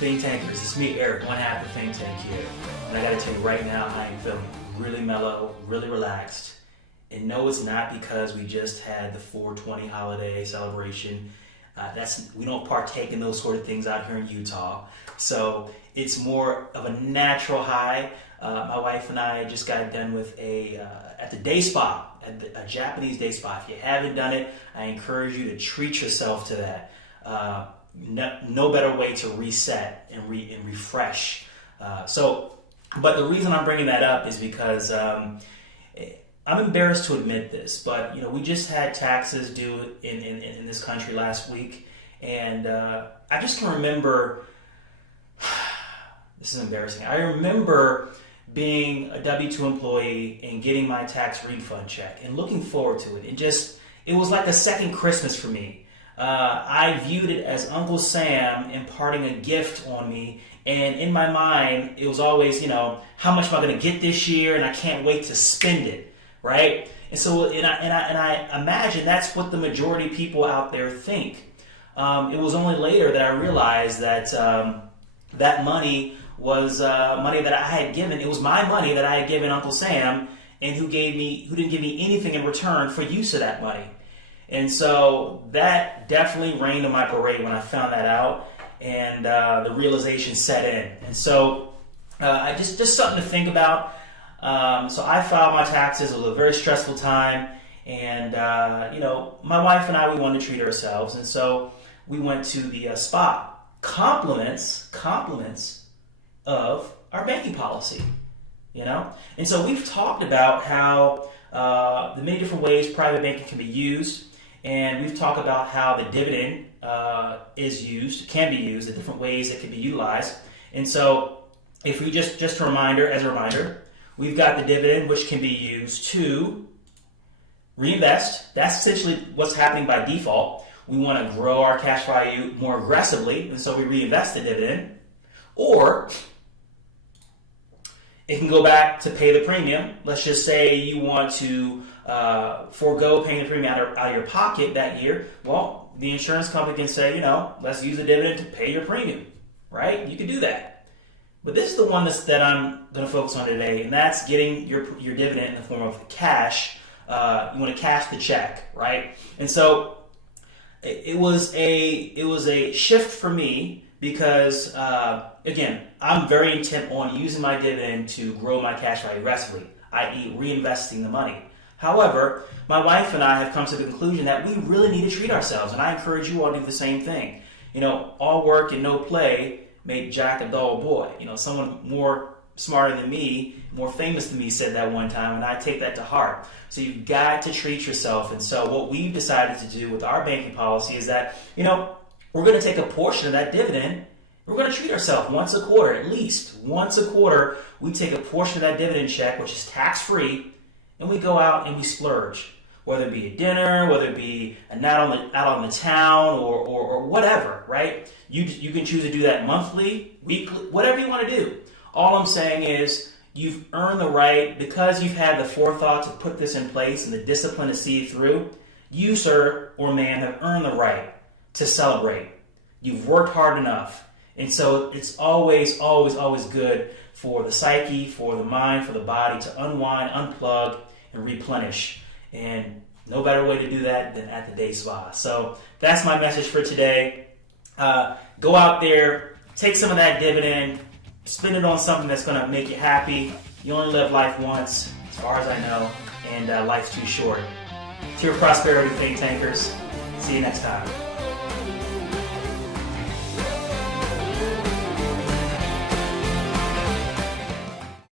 Think Tankers, it's me, Eric, one half of Think Tank here. And I gotta tell you right now, I am feeling really mellow, really relaxed. And no, it's not because we just had the 420 holiday celebration. We don't partake in those sort of things out here in Utah. So it's more of a natural high. My wife and I just got done with at the day spa, a Japanese day spa. If you haven't done it, I encourage you to treat yourself to that. No better way to reset and refresh. But the reason I'm bringing that up is because I'm embarrassed to admit this, but we just had taxes due in this country last week, and I just can remember. This is embarrassing. I remember being a W-2 employee and getting my tax refund check and looking forward to it. It was like a second Christmas for me. I viewed it as Uncle Sam imparting a gift on me, and in my mind, it was always, how much am I going to get this year, and I can't wait to spend it, right? And so, and I imagine that's what the majority of people out there think. It was only later that I realized that that money was money that I had given. It was my money that I had given Uncle Sam, and who didn't give me anything in return for use of that money. And so that definitely rained on my parade when I found that out, and the realization set in. And so I just something to think about. So I filed my taxes. It was a very stressful time, and my wife and I, we wanted to treat ourselves, and so we went to the spa. Compliments of our banking policy, And so we've talked about how the many different ways private banking can be used, and we've talked about how the dividend can be used, the different ways it can be utilized. And so if we just as a reminder, we've got the dividend, which can be used to reinvest. That's essentially what's happening by default. We want to grow our cash value more aggressively, and so we reinvest the dividend. Or it can go back to pay the premium. Let's just say you want to forego paying the premium out of your pocket that year. Well, the insurance company can say, let's use the dividend to pay your premium, right? You can do that. But this is the one that I'm going to focus on today, and that's getting your dividend in the form of cash. You want to cash the check, right? And so it was a shift for me because, again, I'm very intent on using my dividend to grow my cash value aggressively, i.e. reinvesting the money. However, my wife and I have come to the conclusion that we really need to treat ourselves, and I encourage you all to do the same thing. All work and no play make Jack a dull boy. Someone more smarter than me, more famous than me, said that one time, and I take that to heart. So you've got to treat yourself. And so what we've decided to do with our banking policy is that, we're going to take a portion of that dividend. We're going to treat ourselves once a quarter, at least once a quarter. We take a portion of that dividend check, which is tax-free, and we go out and we splurge, whether it be a dinner, whether it be a night out on the town, or whatever, right? You can choose to do that monthly, weekly, whatever you want to do. All I'm saying is you've earned the right, because you've had the forethought to put this in place and the discipline to see it through. You, sir or ma'am, have earned the right to celebrate. You've worked hard enough. And so it's always, always, always good for the psyche, for the mind, for the body to unwind, unplug, and replenish. And no better way to do that than at the day spa. So that's my message for today. Go out there, take some of that dividend, spend it on something that's going to make you happy. You only live life once, as far as I know, and life's too short. To your prosperity, Think Tankers. See you next time.